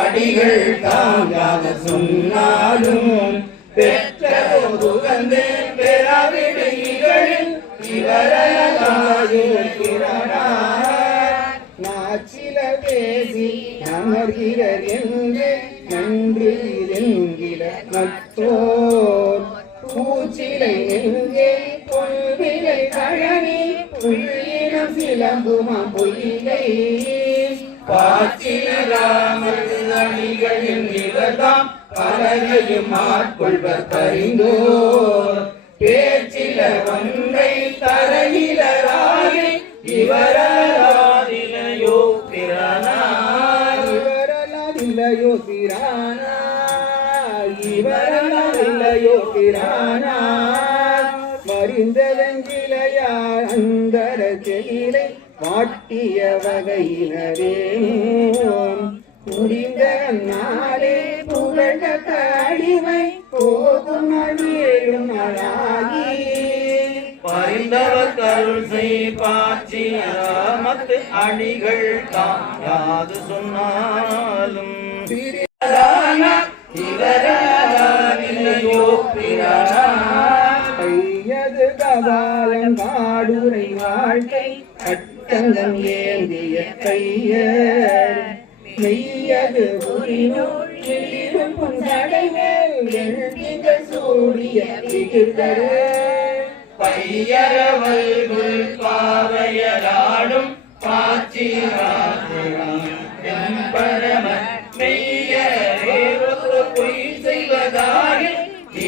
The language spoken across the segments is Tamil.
அடிகள் தாங்காத சொன்னாலும் பெற்ற புகழ்ந்து பெறாவிடுகளில் நாச்சில பேசி அமர்கிறார் என்று நன்று என்கிற மற்றோர் பூச்சிலை நெஞ்சே பொல்விலை கழனி புள்ளினம் சிலம்புமா பொய்கை பாச்சிலாமணிகளின் நிலதாம் பலரையும் ஆட்கொள்வர் பறிந்தோர் பேச்சில ஒன்றை தரையிலராகி இவரலாதிலையோ பிரானார் இவரலாதில்லையோ பிரானார் இவரலாதில்லையோ பிரானார் மறிந்ததங்கிலையார் அந்தர செயிலை மாட்டிய வகையினரே முடிந்த நாளே புகழ அடிமை போகும் அடியேழும் நாளாகி பறிந்தவர் கருள் செய் பாட்சியாமத்து அடிகள் தாம் யாது சொன்னாலும் இவரையோ பிறது கபாலம் காடுரை வாழ்க்கை கட்டங்கம் ஏந்திய கையர் மெய்யது புரிநூல் புந்தடைமேல் எழுதிகள் சூடிய திகழ்தரு பையரவல்குள் பாவையலாடும் பாச்சிராஜம் பரம மெய்யரே பொய் செய்வதாக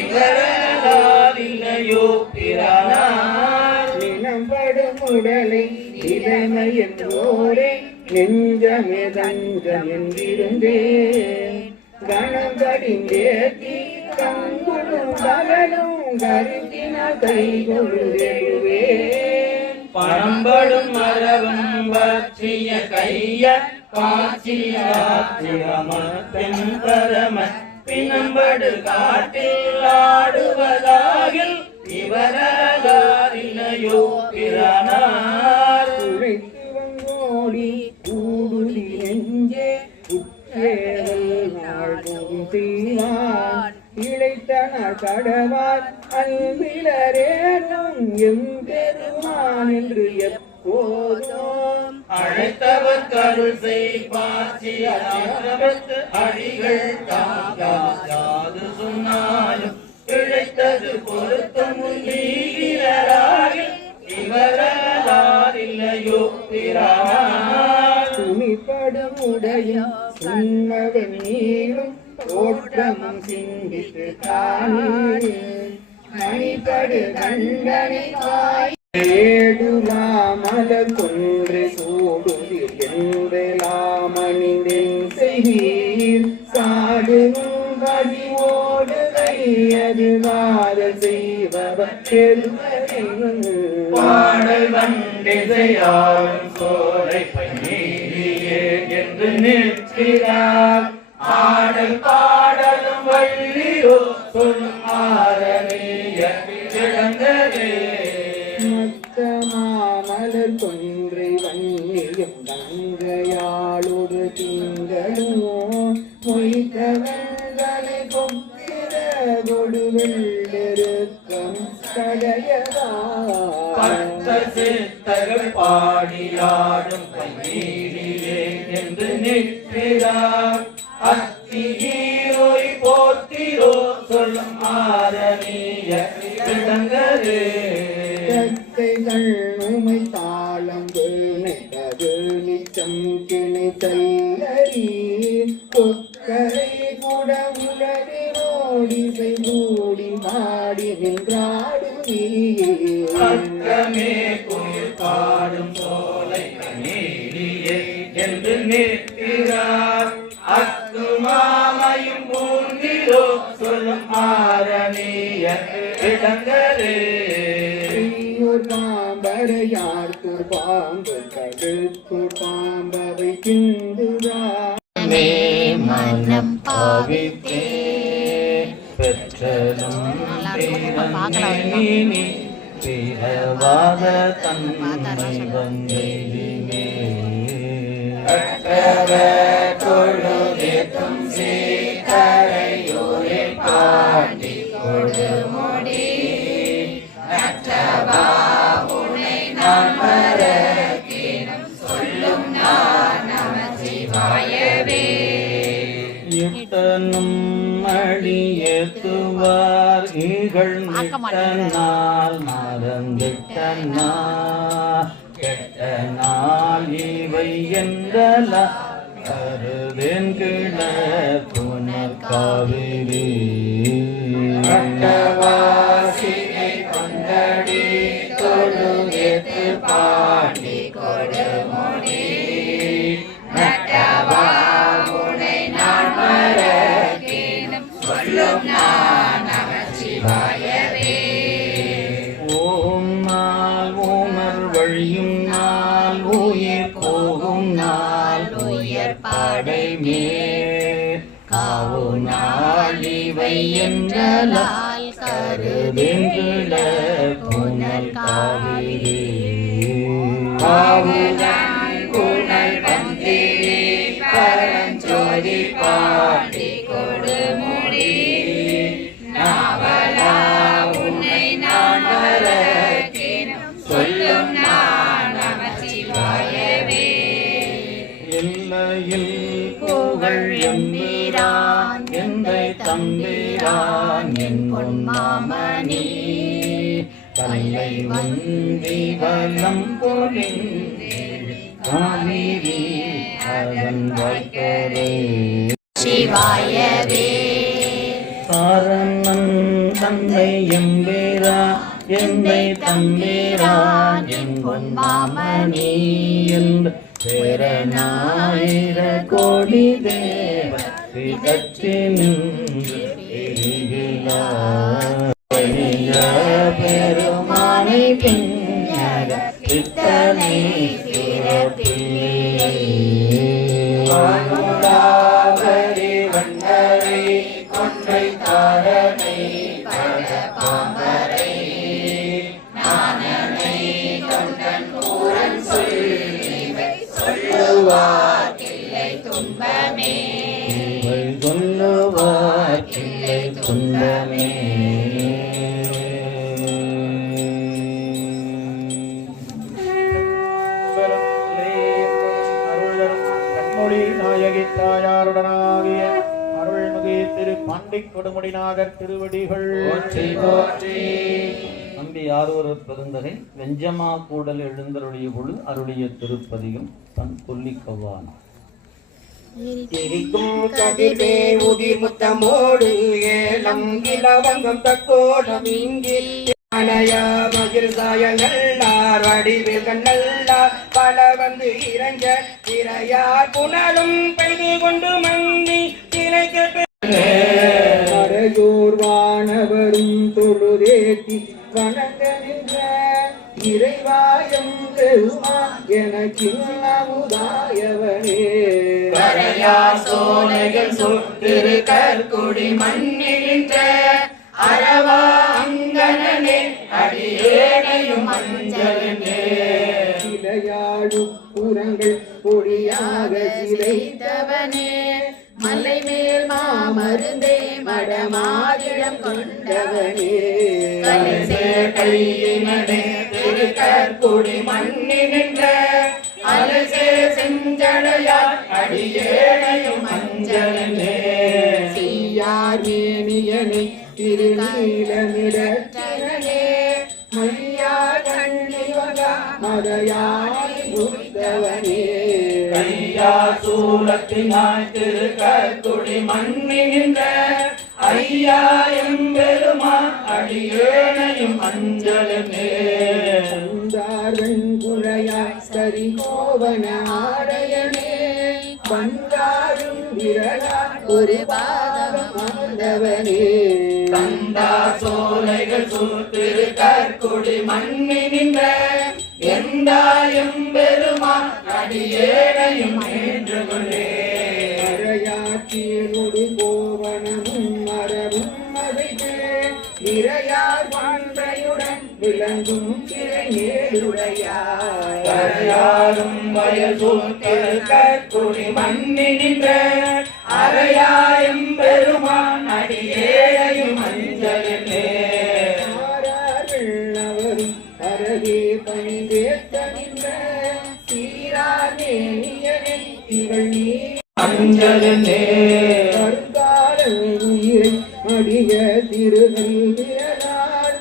இவரலாதில்லையோ பிரானார் நினம்படும் உடலை இளமையோரே நெஞ்சமே தஞ்சம் என்றிருந்தேன் கணம் கடிந்தேத்தி கங்குளும் பகலும் கருத்தின கை கொள்ளுவேன் பழம்படும் மரபம் பற்றிய கைய காட்சியாத்திரமத்தின் பரம பினம்படு காட்டில் ஆடுவதாகில் இவரலாதில்லையோ பிரானார் உழைத்து வங்கோடி கூடுதி நெஞ்சே உற்றேவல் நாள்கும் தீவான் இழைத்தன கடவார் அன்பிலரேனும் எம்பெருமான் என்று எப்போதும் அழைத்தவர் கருள் செய் பாட்சியாமத்து அடிகள் தாங்காது சொன்னாலும் இழைத்தது பொருத்தம் நீராகில் இவரலாதில்லையோ பிரானார் துணிப்படும் உடையும் சுண்ணவன் நீரும் தோற்றமும் சிந்தித்து தானே மணிப்படு கண்டனை காய் ஏடுலாமல கொன்று சூடுதிர் என்றெலாமணிந்தென் செய்வீர் சாடுவும் பதிவோடு கையது காதல் செய்பவர் பாடல் வண்டிசையாடும் சோலை பையே என்று நிற்கிறார் ஆடல் பாடலும் வள்ளியோ சொல்லும் ஆரணிய கிடந்ததே மலர் கொன்றை வன்னியும் கங்கையாளோடு திங்களும் மொய்த்தவங்களை கொக்கிற கொடு வெள்ளெருக்கம் கடையதார் சித்தர்கள் பாடியாடும் கையிலே என்று நிற்கிறார் அத்தியோய் போத்திரோ சொல்லும் ஆரணிய கிடந்ததே உமை தாளம் வேணது நிச்சம் கிணி தல்லறி கொக்கரை கூட உலகி ஓடி செய்தூடி மாடி நின்றாடுமே குயில் பாடும் சோலை நீலியே என்று நிற்கிறார் அத்து மாமையும் மூன்றிலோ சொல்லும் ஆரணிய இடங்களே பாம்பரையார் பாம்பு கடுத்து பாம்பவை கிந்துராமே மனம் பாவித்தே பெற்றலும் பிறவாத தன்மை வந்தே நாள் மறந்திட்ட நாள் கெட்ட நாள் இவை என்றலா கருதேன் கிளர் புனர் காவிரி வாசினை கொண்டடி தொழுகேத்து பாண்டி கொடுமுடி நட்டவா உனை நான் மறக்கினும் சொல்லும் நான் நமச்சிவாயவே. ஓம் நாள் உணர் வழியும் நாள் உயிர் போகும் நாள் உயர் படை மேல் காவு நாள் இவை என்றலால் கருதென்றுல புனல் காவிரி காவுதான் புனல் வந்திரி பரஞ்சோதி பாண்டி கொடுமுடி நாவலா உன்னை நான் மறக்கினும் சொல்லும் நான் நமச்சிவாயவே. எல்லையில் புகழ் எம்பீரான் எந்தை தம்பீரான் என் பொன்மாமணி கல்லை வந்தி வலம் பொழிந்து காவிரி அதன் வாய்க்கரை சிவாயவே. காரணன் தந்தை எம்பீரான் எந்தை தம்பீரான் என் பொன்மாமணி என்று பேரனாயிர கோடி தேவ திகற்றி நின்று பெருமானை பின்னர பித்தனை பிறப்பிலே வண்டரை கொன்றை தாரனை பட பாம்பரை நானனை கொண்டன் கூறன் சொல்லிவை சொல்லுவார் இல்லை துன்பமே சொல்லுவார் இல்லை துன்பமே. தாயாருடனாகிய அருள்மிகு திரு பாண்டி கொடுமுடிநாதர் திருவடிகள் நம்பி ஆரூர பெருந்தகை வெஞ்சமா கூடல் எழுந்தருடைய பொழுது அருளிய திருப்பதியும் தன் கொல்லி கவ்வான எரிக்கும் கதிர்வே உதிர் முத்தமோடு ஏலம் இலவங்கம் தக்கோலம் இங்கில் அணையா மகிழ் சாயங்கள்ளார் வடிவில் கண்ணல்லார் பல வந்து இறஞ்ச திரையார் புனலும் பெய்து கொண்டு மங்கி திளைக்கோர் வானவரும் தொழுதேத்தி வணங்க நின்ற இறைவாயம் பெருமா எனக்கில்லாமுதாயவனே வரையார் சோலைகள் சொத்திரு கற்குடி மண்ணின்ற அரவா அங்கனே அடியேனையும் அஞ்சலனே சிலையாழு புறங்கள் பொழியாக சிலைத்தவனே மலை மேல் மாமருந்தே மடமாதிடம் கொண்டவனே கையினே திரு கற்குடி மண்ணின்ற அலசே செஞ்சடையார் அடியேனையும் அஞ்சலனே செய்யார் மேனியனை திருநீலமிடற்றனே மையா கண்ணிவகா மதையாய் புத்தவனே கையா சூலத்தினாய் திரு கற்குடி மண்ணின்ற ஐயா எம்பெருமா அடியேனையும் அஞ்சலனே சந்தார்வன் குழையாய் சரி கோவன ஆடையனே பந்தாரும் விரலா ஒரு பாதம் ஆண்டவனே தந்தா சோலைகள் சூத்திரு கற்குடி மண்ணின்ற எந்தாயம் பெருமா அடியேனையும் ஏற்றுகொண்டே அரையாற்றியனொடு கோவனமும் மரபும் மதைக்கு நிறையார் வாழ்வையுடன் விளங்கும் திரை நேருடையார் கரையாரும் வயல் சூத்திரு கற்குடி மண்ணின்ற அரையாயம் பெருமான் அடியேனையும் அஞ்சலனே அவரும் அருகே பணிந்தேற்ற சீரானேயனை திகழ் நீ அஞ்சலனே கற்கால உயிரை அடிய திருகள் விரலால்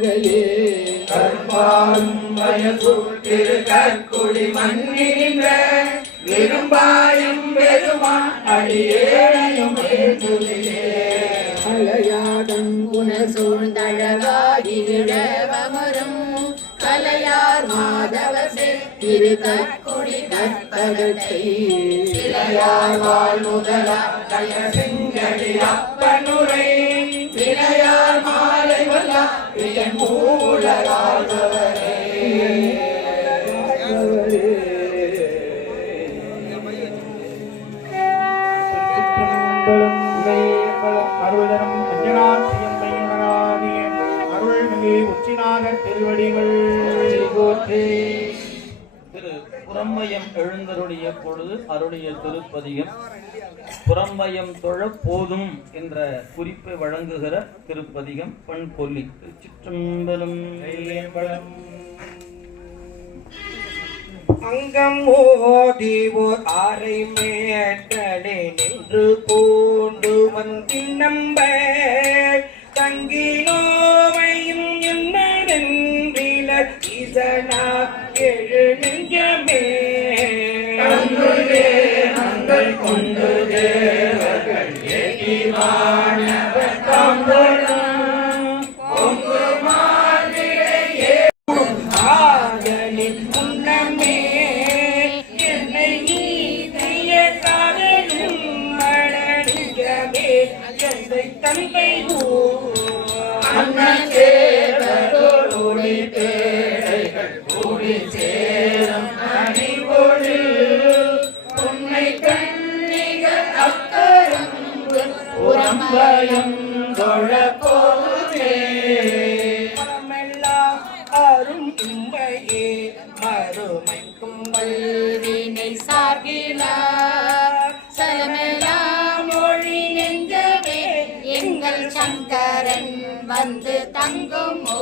நகையே கற்பாரும் வயசூர் திரு கற்குடி மண்ணின்ற விரும்பாயும் பெருமான் அடியேனையும் அலையாதன் குண சூழ்ந்தழகாகி விழவமரும் கலையார் மாதவசே திரு கற்குடி கற்பகத்தை சிலையார் வாழ் முதலா கய செங்கடி அப்பனுரை விளையார் மாலை வல்லா வியன் மூலகாழ்வரே அருள்தரும் அஞ்சனாட்சியம்மையுடனாகிய அருள்மிகு உச்சிநாதர் திருவடிகள் போற்றி. திரு புறம்பயம் எழுந்தருடைய பொழுது அருளிய திருப்பதிகம் புறம்பயம் தொழ போதும் என்ற குறிப்பை வழங்குகிற திருப்பதிகம் பண் கொல்லி. திருச்சிற்றம்பலம். அங்கம் ஓதிவோர் ஆரை மேட்டடே நின்று பூண்டு வந்தின் நம்ப தங்கினோவையும் என்னதென்றில ஈசனா எழு நெஞ்சமே நங்கள் கொண்டு தேவர்கள் ஏகி வானவர் தாம்பரம் ஆதலின் முன்னமே என்னை நீதிய காதலும் மடனிகமே எந்தை தந்தை அன்னதேவரோடு பேரைகள் கூடி சேரும் அணிவோடு உன்னை கண்ணிகள் அக்கரம் புறம்பயம் தொழ போதுமே அரும் இம்மையே மறுமைக்கும் வல்வினை சார்கிலார் சலமெல்லாம் மொழி நெஞ்சமே எங்கள் சங்கரன் வந்து தங்குமோ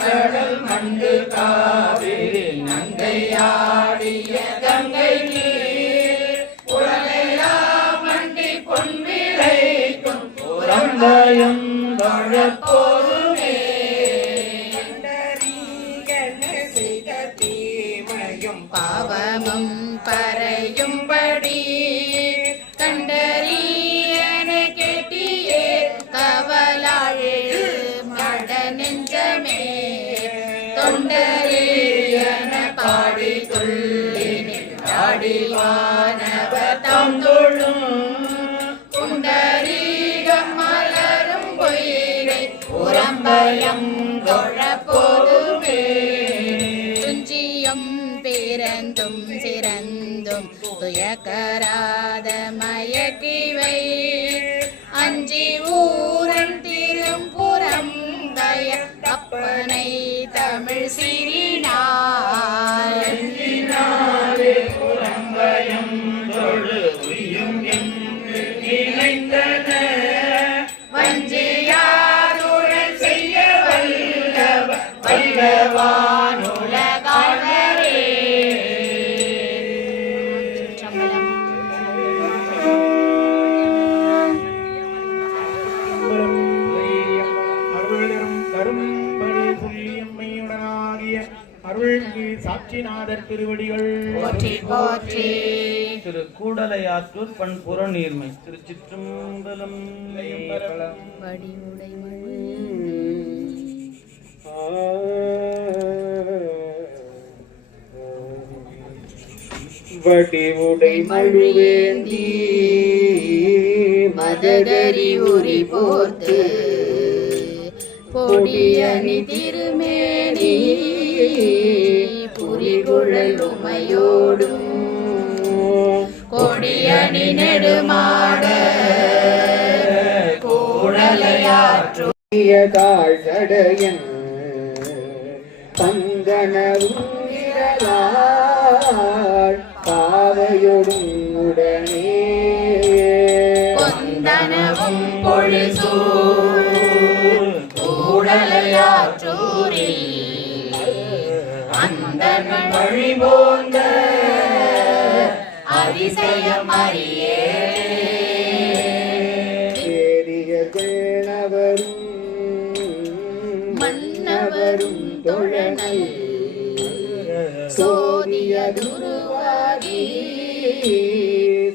கடல் மண்டு காவிரி நங்கையாடிய கங்கை நீர் உலகெல்லாம் மண்டி பொன்விளைக்கும் புறம்பயம் தொழப்போதுமே பாவமும் பறையும்படி கண்டறியன கேட்டியே கவலாழு மட நெஞ்சமே தொண்டறியன பாடி துள்ளி நின்றாடிவானவர் தாம் தொழும் குண்டரீகம் மலரும் பொய்கை புறம்பயம் தொழப்போதுமே துஞ்சியம் பிறந்தும் சிறந்தும் துயக்கராத மயக்கிவை அஞ்சி ஊரன் திரும்புறம் தய அப்பனை தமிழ் சிறினார் புறம்பயம் தொழு உயும் என்று நினைந்தன வஞ்சியாருடன் செய்ய வல்லவ வல்லவானுலகாளரே அருள்தரும் கரும்படி புள்ளியம்மையுடனாகிய அருள்மிகு சாட்சிநாதர் திருவடிகள் போற்றி போற்றி. திரு கூடலையாற்றூர் பண் புறநீர்மை. திருச்சிற்றம்பலம். வடிவுடை வடிவுடை மழுவேந்தி மதகரி உரி போர்த்து பொடியணி திருமேனி புரிகுழல் உமையோடும் கொடியணி நெடுமாட கூடலையாற்று தாழ் சடையன் தந்தனவும் விரலாள் பாவையொடும் உடனே கொந்தனவும் பொழிசூழ் கூடலையாற்றூரில் அந்தணன் வழிபோந்த அதிசயம் அறியே ஏறிய கிழவரும் வானவரும் தொழனல் சோதியதுருவாகி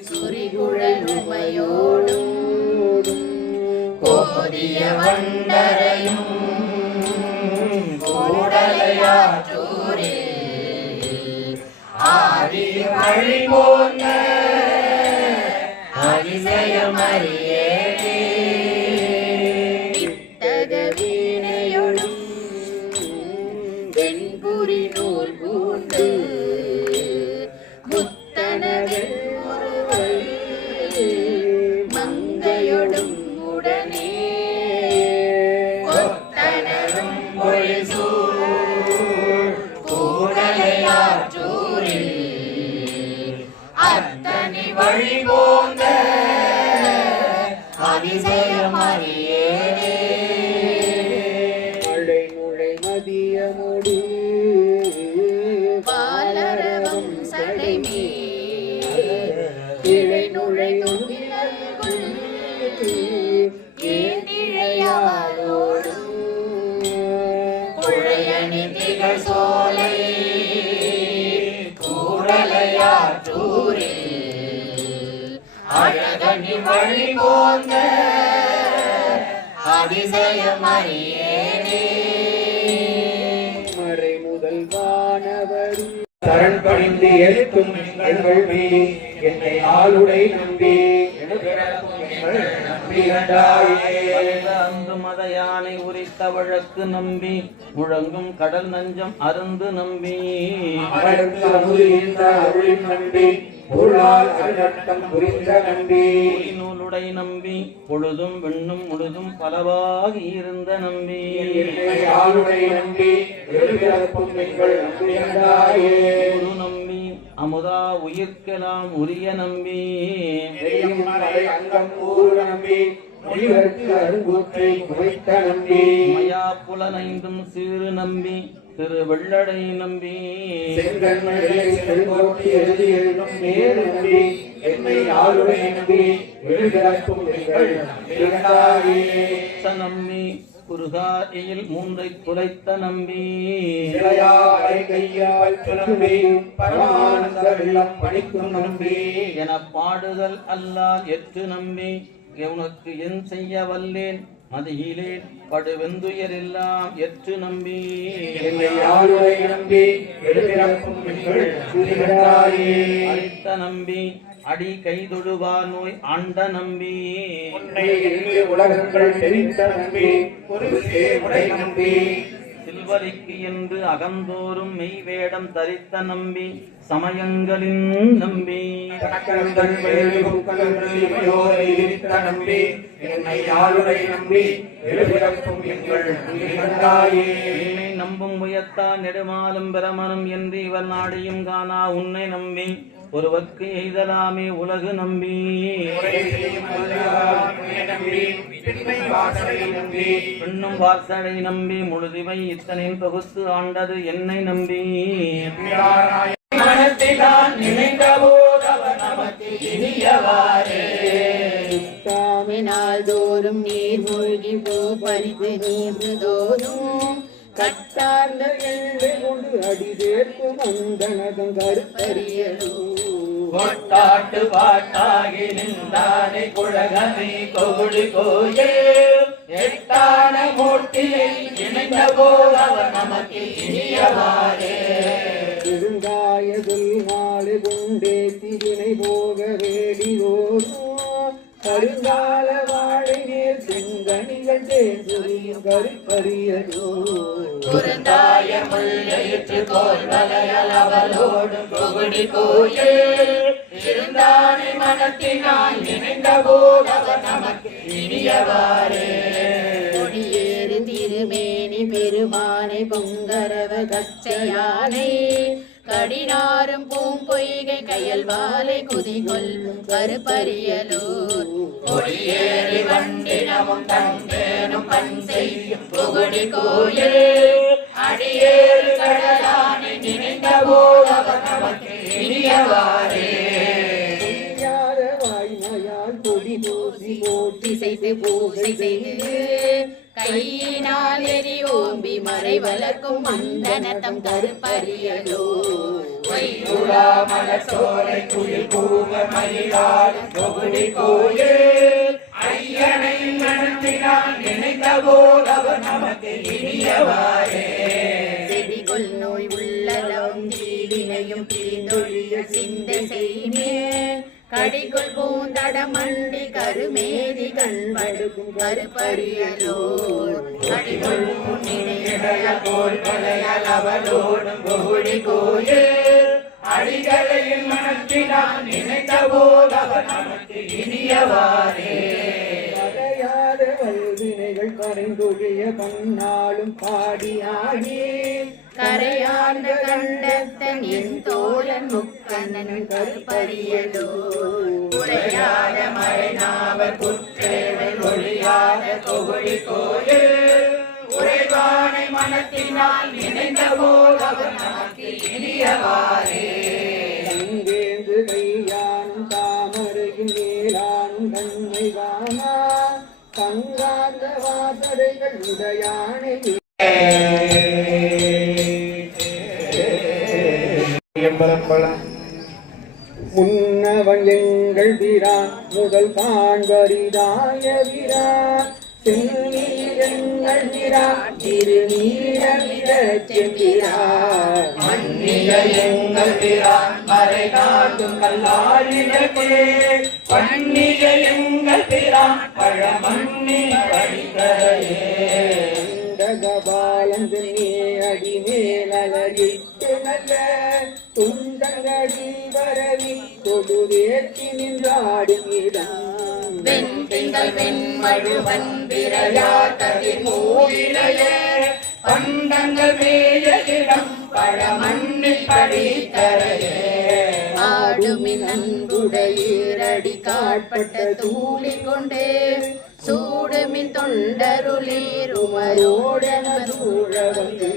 சுரிகுழலுமையோடும் கோதிய வண்டரையும் கூடலையாற்றூரில் ஆதி வழி போன அதிசயமறியேனே இத்தக வீணையொடும் வெண்புரி நூல் பூண்டு முத்தனவில் ஒருவள் மங்கையொடும் உடனே கொத்தனரும் பொழிசூழ் கூடலையாற்றூரில் அத்தனை வழி போந்த அதிசயமறியேனே மழை நுழை மதியமொடு பாலரவம் சடைமே இழை நுழை நுண்ணிழல்குள் ஏந்திழையாளோடும் புழையணி திகழ் சோலை கூடலையாற்றூரில் அழகனி வழி போந்த அதிசயமறியேனே மறை முதல் வானவரும் சரண் பணிந்து ஏற்கும் எங்கள் வேள்வி என்னை ஆளுடை நம்பி அந்து மத யானை உரித்த வழக்கு நம்பி முழங்கும் கடல் நஞ்சம் அருந்து நம்பி அவருக்கு அமுதுகின்ற அருளின் நம்பி பொருளால் அருநட்டம் புரிந்த நம்பி நூலுடை நம்பி பொழுதும் வெண்ணும் முழுதும் பலவாகி இருந்த நம்பி என்னை ஆளுடை நம்பி எழுபிறப்பும் எங்கள் நம்பியந்தாயே குரு நம்பி அமுதா உயிர்க்கெல்லாம் உரிய நம்பி நெறியும் மலை அங்கம் ஊர் நம்பி மொழிவர்க்கு அருங்கூற்றை குறைத்த நம்பி மயா புலனைந்தும் சீறு நம்பி திரு வெள்ளடை நம்பி செங்கண்மலை செல்வோட்டி எழுதி எழுதும் நேரு நம்பி என்னை ஆளுடை நம்பி எழுபிறப்பும் எங்கள் நம்பியந்தாயே நம்பி குருகாயில் மூன்றை குலைத்த நம்பி இளையாரை கையால் நம்பி பரமானந்த வெள்ளம் பணிக்கும் நம்பி என பாடுதல் அல்லால் எற்று நம்பி உனக்கு என் செய்ய வல்லேன் மதியிலேன் படுவெந்துயரெல்லாம் எற்று நம்பி என்னை ஆளுடை நம்பி எழுபிறப்பும் எங்கள் நம்பியந்தாயே அளித்த நம்பி அடி கைதொழுவார் நோய் ஆண்ட நம்பி உன்னை எண்ணிய உலகங்கள் தெரிந்த நம்பி ஒரு உடை நம்பி சில்வரிக்கு என்று அகந்தோறும் மெய்வேடம் தரித்த நம்பி சமயங்களின் நம்பி கணக்கங்கள் வேலி புக்கங்கள் இமையோரை விரித்த நம்பி என்னை ஆளுடை நம்பி எழுபிறப்பும் எங்கள் நம்பியந்தாயே என்னை நம்பும் உயர்த்தான் நெடுமாலும் பிரமணம் என்று இவர் நாடியும் காணா உன்னை நம்பி ஒருவர்க்கு எய்தலாமே உலகு நம்பி பெண்ணும் வாசலை நம்பி முழுதிவை இத்தனையும் தொகுத்து ஆண்டது என்னை நம்பி மனத்திலான் நினைந்த போதவர் நமக்கு இனியவாரே தாமினால் தோறும் நீர் மூழ்கி பூ பறித்து நீர்ந்து தோறும் கட்டார்ந்த எல்லை கொண்டு அடி சேர்க்கும் அந்தனதம் கருப்பறியலோ கொட்டாட்டு பாட்டாகி நின்றானை குழகனை கொகுடி கோயே எட்டான மூர்த்தியை இணைந்த போதவர் நமக்கு இனியவாரே பெருங்காயதில் நாளை கொண்டே திரினை போக வேடியோரும் கருங்கால வாழை நேர் செங்கனிகள் தேர்ந்தொழியும் கருப்பறியலோ குருந்தாய முள்ளையிற்று கோல் வலையல் அவளோடு கொகுடி கோயே இருந்தானை மனத்தினால் நினைந்த போதவர் நமக்கு இனியவாரே கொடியேறு திருமேனி பெருமானை பொங்கரவ கச்சையானை கடினாரும் பூம்பொய்கை கயல் வாலை குதிகொள்ளும் கருப்பறியலூர் கொடியேறி வண்டினமும் தந்தேனும் பண் செய்யும் புகுடி கோயில் அடியேறு கடலானை நினைந்த போதவர் நமக்கு இனியவாரே வாய்மையால் கொடி பூசி போற்றி செய்து பூசை செய்து கையினால் எரி ஓம்பி மறை வளர்க்கும் மந்தனத்தம் கருப்பரியலோ மலசோலை குயில் கூவ மயிலாடு தொகுதி கோயில் ஐயனை நடத்தினான் நினைத்த போல் அவர் நமக்கு இனியவாரே செடிகொள் நோய் உள்ளளவும் தீவினையும் தீந்தொழிய சிந்தை செய்மே கடிகொள் பூந்தட மண்டி கருமேதி கண்படுக்கும் கருப்பரியலோ கடிகொள் பூண்டிடைய கோல் கொலையால் அவளோடும் கோடி கோயில் அடிகளையில் மனத்தினால் நினைத்த போல் அவர் நமக்கு இனியவாரே அடையாத வல்வினைகள் கரைந்தொழிய கண்ணாலும் பாடி ஆடி கரையாண்ட கண்டத்தன் என் தோழன் முக்கண்ணன் கருப்பரியலோ உரையாத மறைநாவர் குற்றேவல் ஒழியாத கோடி கோயில் உறைவானை மனத்தினால் நினைந்த போல் அவர் நமக்கு இனியவாரே அங்கேந்து கையானும் தாமரையின் மேலானும் தன்மை காணா தங்காந்த வாசடைகள் உடையானை முன்னவன் எங்கள் வீரான் முதல் காண்பரிதாய வீரான் சென்னீரங்கள் வீரான் திருநீரமிடச் சென்றார் மன்னிய எங்கள் வீரான் மறை காட்டும் கல்லாரிடத்தே பண்ணிய எங்கள் வீரான் பழமண்ணி படிக்கரையே கபாலந்து அடி மேலகிட்டு நல்ல துண்டங்கடி வரவி தொடுவேற்றி நின்றாடும் இடம் வெண்திங்கள் வெண்மழுவன் விரையாட்டதில் மூவிலையே பண்டங்கள் மேயிடம் பழமண்ணில் படித்தரையே ஆடுமின் அன்புடையீரடி காட்பட்ட தூளி கொண்டே சூடுமின் தொண்டருளீர் உமரோடனூழ வந்து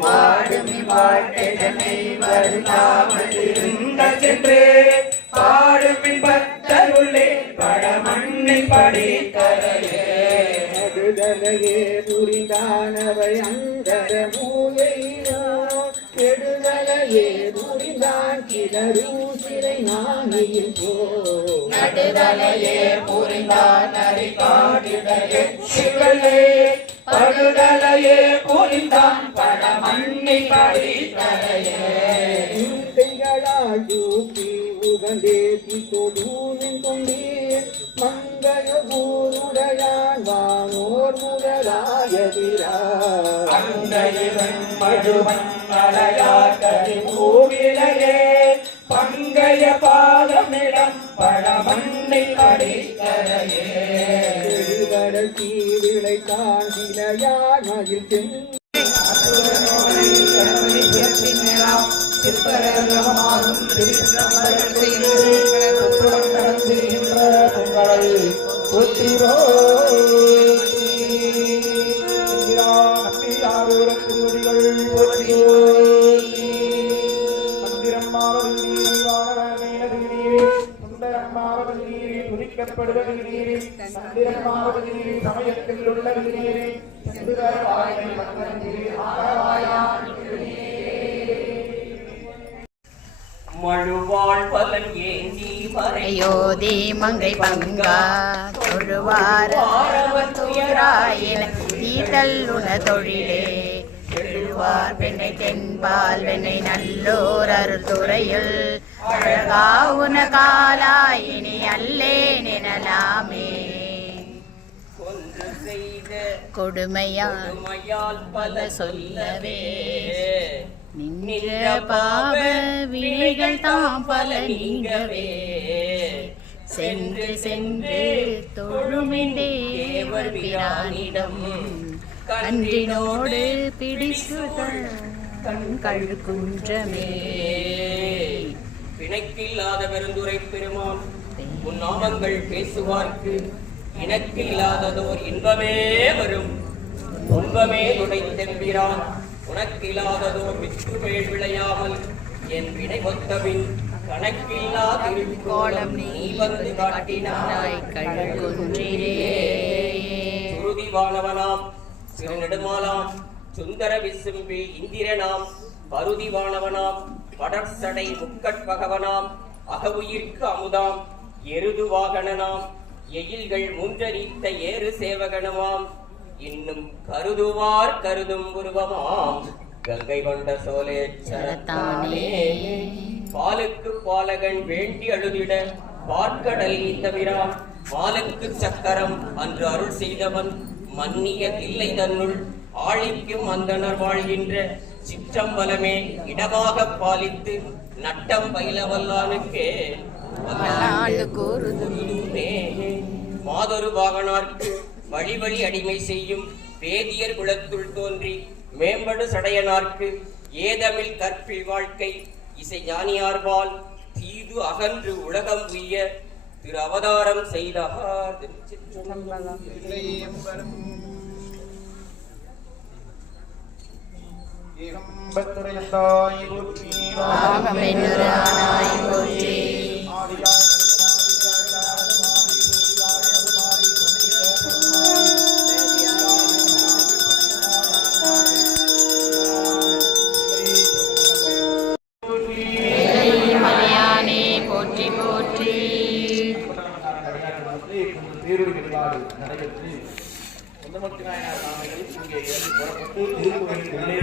பாடுமி பாட்டனை வருந்தாமல் இருந்த சென்று பாடுமின் பக்தருளே பழமண்ணில் படித்தரையே அடுதலையே புரிந்தானவை அந்தர மூலையோ கெடுதலையே புரிந்தான் கிளரூசிலை நாணியில் போ நடுதலையே புரிந்தான் அறிகாட்டிடையே சிவலே படுதலையே புரிந்தான் பழமண்ணில் படித்தரையே தூக்கி உகந்தேசி தொடூனின் கொண்டீர் மங்கள கூருடையான் வானோர் முதலாய வீரன் மழுவன் மலையாட்டதி பூவிலையே பங்கைய பாதமிடம் பழமண்ணில் அடித்தரையே தீ விளை தாண்டிலையார் மகிழ் சமயத்தில் உள்ள மழுவாள் பலன் ஏந்தி அயோத்தி மங்கை பங்கா தொழுவார் துயராயின தீதல்லுன தொழிலே எழுவார் பெண்ணை தென்பால் வெண்ணை நல்லோர் அருள்துறையில் அழகாவுன காலாயினி அல்லே நினலாமே கொடுமையால் பல சொல்லவே நின்ற பாவ வினைகள் தாம் பல நீங்கவே சென்று சென்று தொழுமிண்டேவர் பிரானிடம் கன்றினோடு பிடிசுதல் கண்கள் குன்றமே பிணைக்கில்லாத பெருந்துரை பெருமான் உன் நாமங்கள் பேசுவார்க்கு இணக்கில்லாததோர் இன்பமே வரும் துன்பமே துடைத்தெம்பிரான் உனக்கில்லாததோர் விற்றுமேல் விளையாமல் என் வினை ஒத்தபின் கணக்கில்லா திருக்கோலம் நீ வந்து காட்டினாய் குன்றிலே சுருதி பருதிவானவனாம் சிறுநெடுமாலாம் சுந்தர விசும்பி இந்திரனாம் பருதிவானவனாம் படற்சடை முக்கட்பகவனாம் அகவுயிர்க்கு அமுதாம் எருது வாகனனாம் எயில்கள் முன்றரித்த ஏறு சேவகனமாம் இன்னும் கருதுவார் கருதும் உருவமாம் கங்கை கொண்ட சோலேச்சரத்தானே பாலுக்கு பாலகன் வேண்டி அழுதிட பார்க்கடல் நீத்தவிராம் மாலுக்கு சக்கரம் அன்று அருள் செய்தவன் மன்னிய தில்லை தன்னுள் ஆழிக்கும் அந்தனர் வாழ்கின்ற சிற்றம்பலமே இடமாக பாலித்து நட்டம் பயிலவல்லானுக்கே மாதொரு வாகனார்க்கு வழி வழி அடிமை செய்யும் வேதியர் குலத்துள் தோன்றி மேம்படு சடையனார்க்கு ஏதமில் கற்பில் வாழ்க்கை இசை ஞானியார்பால் தீது அகன்று உலகம் உய்ய திரு அவதாரம் செய்தார். மலையானே போற்றி போற்றி. நடைபெற்று சொந்தமட்டு நாயனார் நாமையில் இங்கே புறப்பட்டு திருக்குறளின் உள்ளே